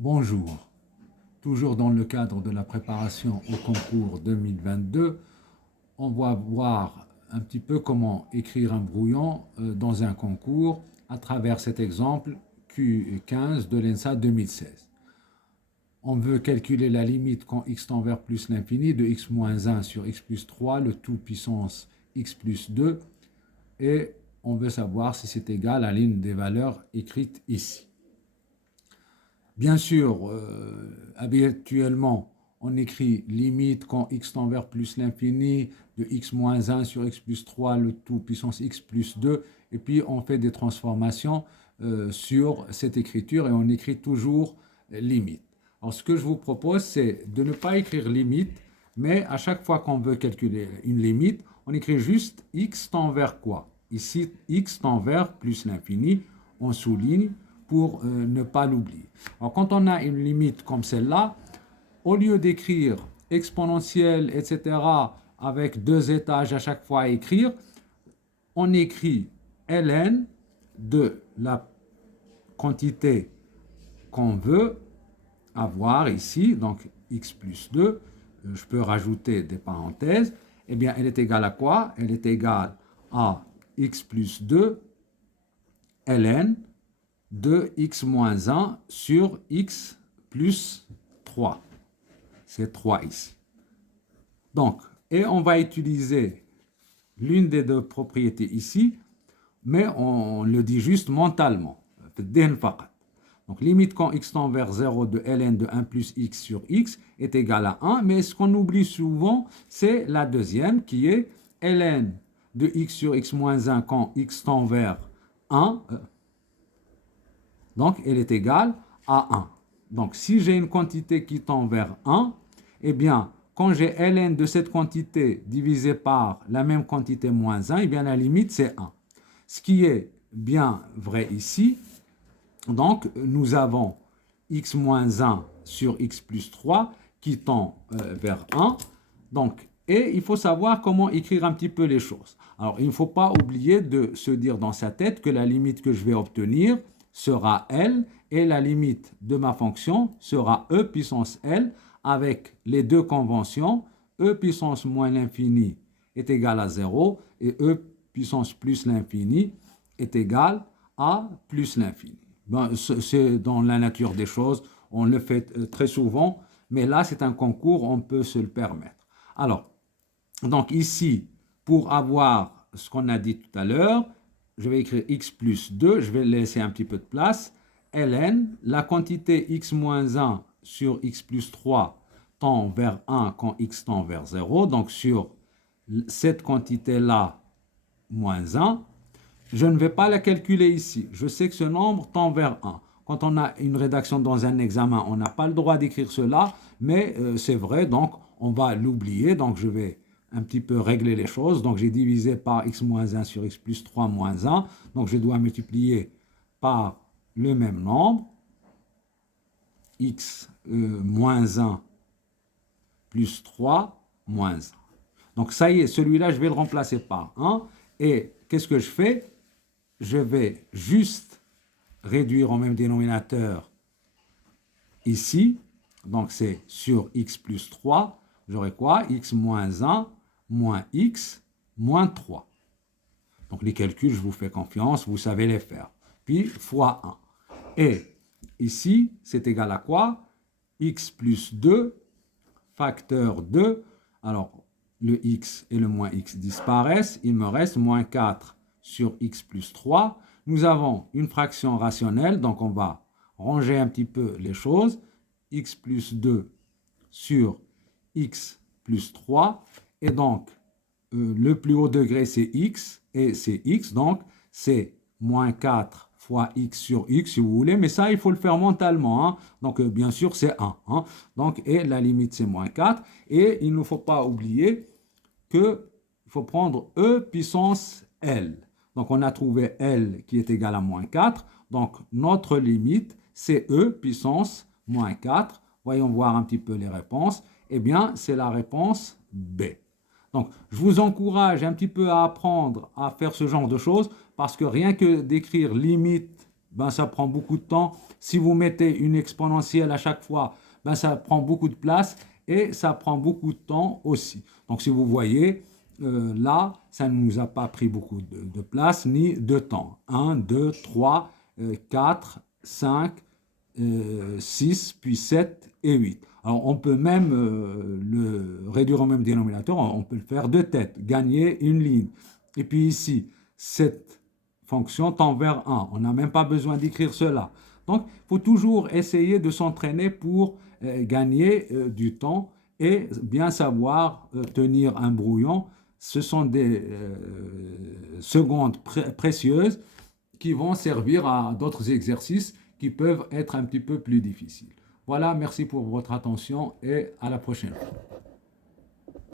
Bonjour, toujours dans le cadre de la préparation au concours 2022, on va voir un petit peu comment écrire un brouillon dans un concours à travers cet exemple Q15 de l'ENSA 2016. On veut calculer la limite quand x tend vers plus l'infini de x moins 1 sur x plus 3, le tout puissance x plus 2, et on veut savoir si c'est égal à l'une des valeurs écrites ici. Bien sûr, habituellement, on écrit limite quand x tend vers plus l'infini de x moins 1 sur x plus 3, le tout puissance x plus 2, et puis on fait des transformations sur cette écriture et on écrit toujours limite. Alors ce que je vous propose, c'est de ne pas écrire limite, mais à chaque fois qu'on veut calculer une limite, on écrit juste x tend vers quoi? Ici, x tend vers plus l'infini, on souligne pour ne pas l'oublier. Alors quand on a une limite comme celle-là, au lieu d'écrire exponentielle, etc., avec deux étages à chaque fois à écrire, on écrit ln de la quantité qu'on veut avoir ici, donc x plus 2, je peux rajouter des parenthèses, eh bien elle est égale à quoi? Elle est égale à x plus 2 ln de x moins 1 sur x plus 3. C'est 3 ici. Donc, et on va utiliser l'une des deux propriétés ici, mais on le dit juste mentalement. Donc, limite quand x tend vers 0 de ln de 1 plus x sur x est égal à 1, mais ce qu'on oublie souvent, c'est la deuxième qui est ln de x sur x moins 1 quand x tend vers 1, donc elle est égale à 1. Donc si j'ai une quantité qui tend vers 1, eh bien quand j'ai ln de cette quantité divisé par la même quantité moins 1, eh bien la limite c'est 1. Ce qui est bien vrai ici, donc nous avons x moins 1 sur x plus 3 qui tend vers 1. Donc, et il faut savoir comment écrire un petit peu les choses. Alors, il ne faut pas oublier de se dire dans sa tête que la limite que je vais obtenir sera L et la limite de ma fonction sera E puissance L avec les deux conventions. E puissance moins l'infini est égal à 0 et E puissance plus l'infini est égal à plus l'infini. Ben, c'est dans la nature des choses, on le fait très souvent, mais là c'est un concours, on peut se le permettre. Alors, donc ici, pour avoir ce qu'on a dit tout à l'heure, je vais écrire x plus 2, je vais laisser un petit peu de place. ln, la quantité x moins 1 sur x plus 3 tend vers 1 quand x tend vers 0. Donc sur cette quantité-là, moins 1, je ne vais pas la calculer ici. Je sais que ce nombre tend vers 1. Quand on a une rédaction dans un examen, on n'a pas le droit d'écrire cela, mais c'est vrai, donc on va l'oublier. Donc je vais un petit peu régler les choses. Donc j'ai divisé par x moins 1 sur x plus 3 moins 1. Donc je dois multiplier par le même nombre, x moins 1 plus 3 moins 1. Donc ça y est, celui-là, je vais le remplacer par 1. Et qu'est-ce que je fais? Je vais juste réduire au même dénominateur ici. Donc c'est sur x plus 3. J'aurai quoi? X moins 1 moins x moins 3. Donc les calculs, je vous fais confiance, vous savez les faire. Puis fois 1. Et ici, c'est égal à quoi? X plus 2 facteur 2. Alors, le x et le moins x disparaissent. Il me reste moins 4 sur x plus 3. Nous avons une fraction rationnelle, donc on va ranger un petit peu les choses. X plus 2 sur x plus 3. Et donc, le plus haut degré, c'est x, et c'est x, donc c'est moins 4 fois x sur x, si vous voulez, mais ça, il faut le faire mentalement. Hein. Donc, bien sûr, c'est 1. Hein. Donc, et la limite, c'est moins 4. Et il ne faut pas oublier qu'il faut prendre e puissance L. Donc, on a trouvé L qui est égal à moins 4. Donc, notre limite, c'est e puissance moins 4. Voyons voir un petit peu les réponses. Eh bien, c'est la réponse B. Donc, je vous encourage un petit peu à apprendre à faire ce genre de choses parce que rien que d'écrire limite ben, ça prend beaucoup de temps. Si vous mettez une exponentielle à chaque fois, ben, ça prend beaucoup de place et ça prend beaucoup de temps aussi. Donc si vous voyez, là, ça ne nous a pas pris beaucoup de place ni de temps. 1, 2, 3, 4, 5, 6, puis 7 et 8. Alors on peut même le réduire au même dénominateur, on peut le faire de tête, gagner une ligne. Et puis ici, cette fonction tend vers 1. On n'a même pas besoin d'écrire cela. Donc, il faut toujours essayer de s'entraîner pour gagner du temps et bien savoir tenir un brouillon. Ce sont des secondes précieuses qui vont servir à d'autres exercices qui peuvent être un petit peu plus difficiles. Voilà, merci pour votre attention et à la prochaine fois.